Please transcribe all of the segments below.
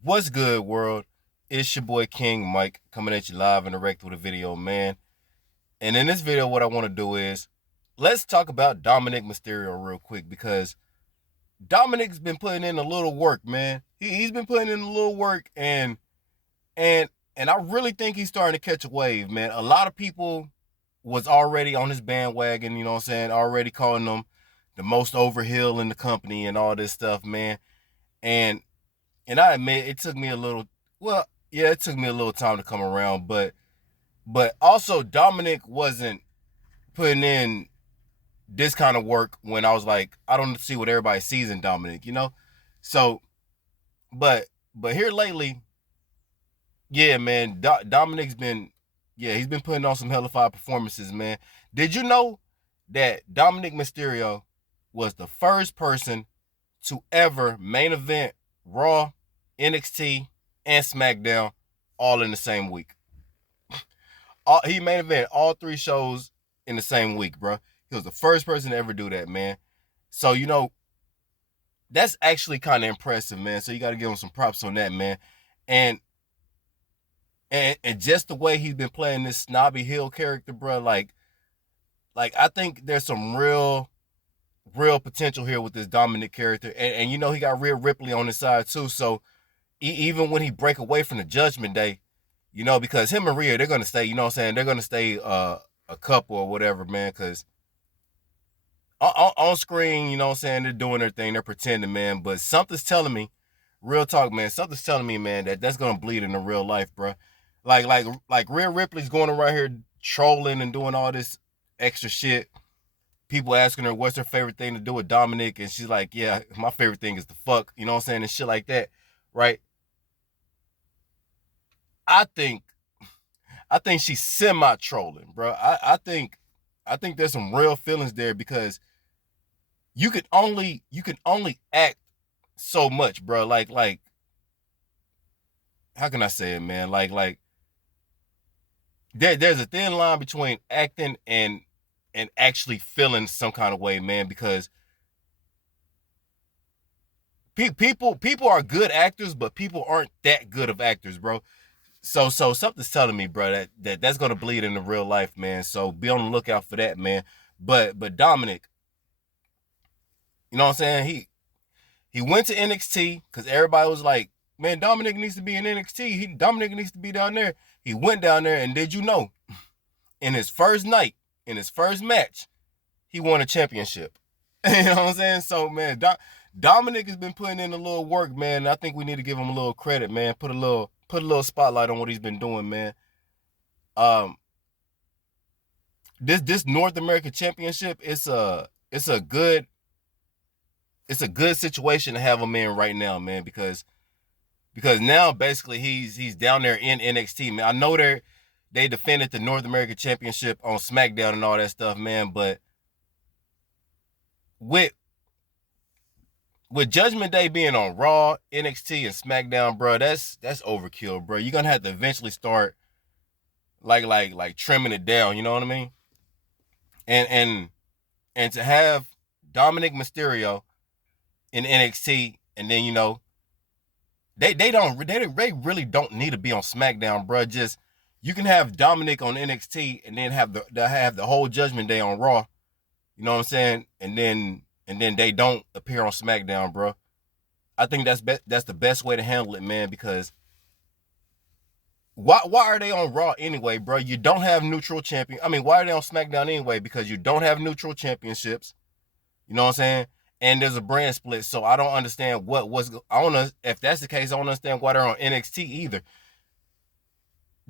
What's good, world? It's your boy King Mike coming at you live and direct with a video, man. And in this video, what I want to do is let's talk about Dominik Mysterio real quick because Dominik's been putting in a little work, man. He's been putting in a little work, and and I really think he's starting to catch a wave, man. A lot of people was already on his bandwagon, you know what I'm saying? Already calling him the most overhill in the company and all this stuff, man. And and I admit it took me a little well, yeah, it took me a little time to come around, but also Dominik wasn't putting in this kind of work when I was like, I don't see what everybody sees in Dominik, you know? So but but here lately, yeah, man, Dominik's been he's been putting on some hellified performances, man. Did you know that Dominik Mysterio was the first person to ever main event Raw, NXT, and SmackDown all in the same week? He main event all three shows in the same week, bro. He was the first person to ever do that, man. So that's actually kind of impressive, man. So you got to give him some props on that, man. And and just the way he's been playing this snobby heel character, bro. Like I think there's some real potential here with this Dominik character, and he got Rhea Ripley on his side too. So even when he break away from the Judgment Day, because him and Rhea, they're gonna stay. You know what I'm saying? They're gonna stay a couple or whatever, man. Because on screen, you know what I'm saying, they're doing their thing, they're pretending, man. But something's telling me, real talk, man. Something's telling me, man, that's gonna bleed into real life, bro. Like Rhea Ripley's going around here trolling and doing all this extra shit. People asking her what's her favorite thing to do with Dominik, and she's like, yeah, my favorite thing is to fuck, you know what I'm saying, and shit like that, right? I think I think she's semi trolling, bro. I think there's some real feelings there because you can only act so much, bro. Like how can I say it, man? Like there's a thin line between acting and actually feeling some kind of way, man, because people are good actors, but people aren't that good of actors, bro. So something's telling me, bro, that's gonna bleed into real life, man. So be on the lookout for that, man. But Dominik, you know what I'm saying? He went to NXT because everybody was like, man, Dominik needs to be in NXT. Dominik needs to be down there. He went down there, and did you know, in his first night, in his first match, he won a championship. You know what I'm saying? So, man, Dominik has been putting in a little work, man. And I think we need to give him a little credit, man. Put a little spotlight on what he's been doing, man. Um, this North American Championship, it's a good situation to have him in right now, man, because now basically he's down there in NXT, man. I know they defended the North American Championship on SmackDown and all that stuff, man, but with with Judgment Day being on Raw, NXT, and SmackDown, bro, that's overkill, bro. You're gonna have to eventually start like trimming it down. You know what I mean? And and to have Dominik Mysterio in NXT, and then they really don't need to be on SmackDown, bro. Just you can have Dominik on NXT, and then have the whole Judgment Day on Raw. You know what I'm saying? And then they don't appear on SmackDown, bro. I think that's the best way to handle it, man. Because why are they on Raw anyway, bro? You don't have neutral champion. I mean, why are they on SmackDown anyway? Because you don't have neutral championships. You know what I'm saying? And there's a brand split, so I don't understand I don't know if that's the case. I don't understand why they're on NXT either.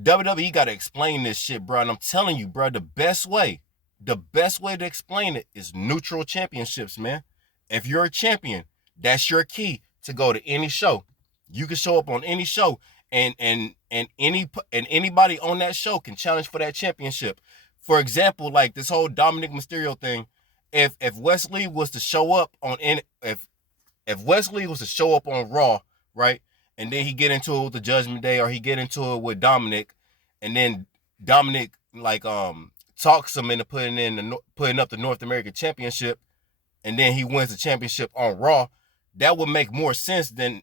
WWE got to explain this shit, bro. And I'm telling you, bro, the best way to explain it is neutral championships, man. If you're a champion, that's your key to go to any show. You can show up on any show, and anybody on that show can challenge for that championship. For example, like this whole Dominik Mysterio thing. If Wesley was to show up if Wesley was to show up on Raw, right, and then he get into it with the Judgment Day, or he get into it with Dominik, and then Dominik talks him into putting up the North American Championship, and then he wins the championship on Raw, that would make more sense than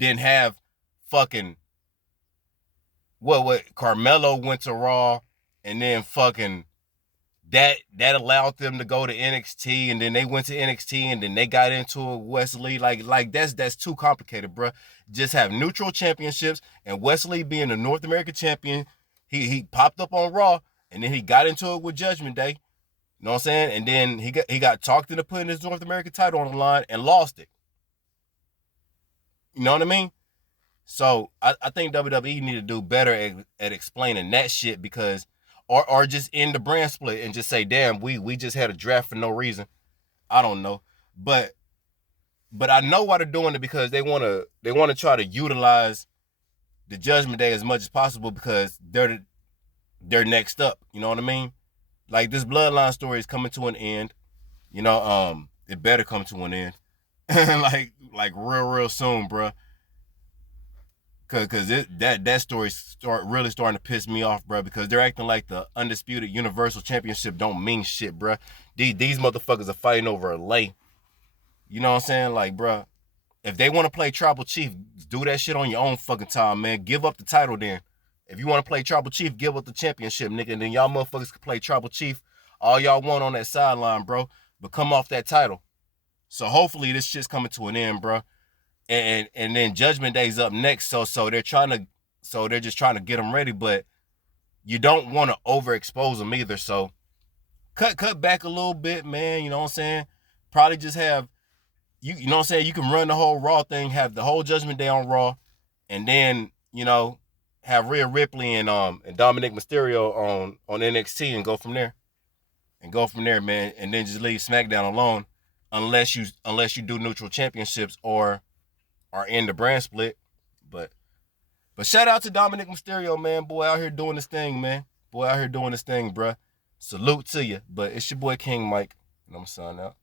have fucking what Carmelo went to Raw, and then fucking that allowed them to go to NXT, and then they went to NXT, and then they got into it with Wesley. Like that's too complicated, bro. Just have neutral championships, and Wesley being the North American champion, he popped up on Raw, and then he got into it with Judgment Day. You know what I'm saying? And then he got talked into putting his North American title on the line and lost it. You know what I mean? So I think WWE need to do better at explaining that shit, because or just end the brand split and just say, damn, we just had a draft for no reason. I don't know. But I know why they're doing it, because they wanna try to utilize the Judgment Day as much as possible, because they're next up. You know what I mean? Like, this bloodline story is coming to an end. You know, it better come to an end. like real soon, bro. Cause that story really starting to piss me off, bro. Because they're acting like the undisputed Universal Championship don't mean shit, bro. These motherfuckers are fighting over a lay. You know what I'm saying? Like, bro, if they want to play Tribal Chief, do that shit on your own fucking time, man. Give up the title then. If you want to play Tribal Chief, give up the championship, nigga. And then y'all motherfuckers can play Tribal Chief all y'all want on that sideline, bro. But come off that title. So hopefully this shit's coming to an end, bro. And then Judgment Day's up next. So they're just trying to get them ready, but you don't want to overexpose them either. So cut back a little bit, man. You know what I'm saying? Probably just have you know what I'm saying? You can run the whole Raw thing, have the whole Judgment Day on Raw, and then, you know, have Rhea Ripley and Dominik Mysterio on NXT, and go from there. Man. And then just leave SmackDown alone, unless you do neutral championships or end the brand split. But shout out to Dominik Mysterio, man. Boy out here doing this thing, man. Bruh. Salute to you. But it's your boy King Mike, and I'm signing out.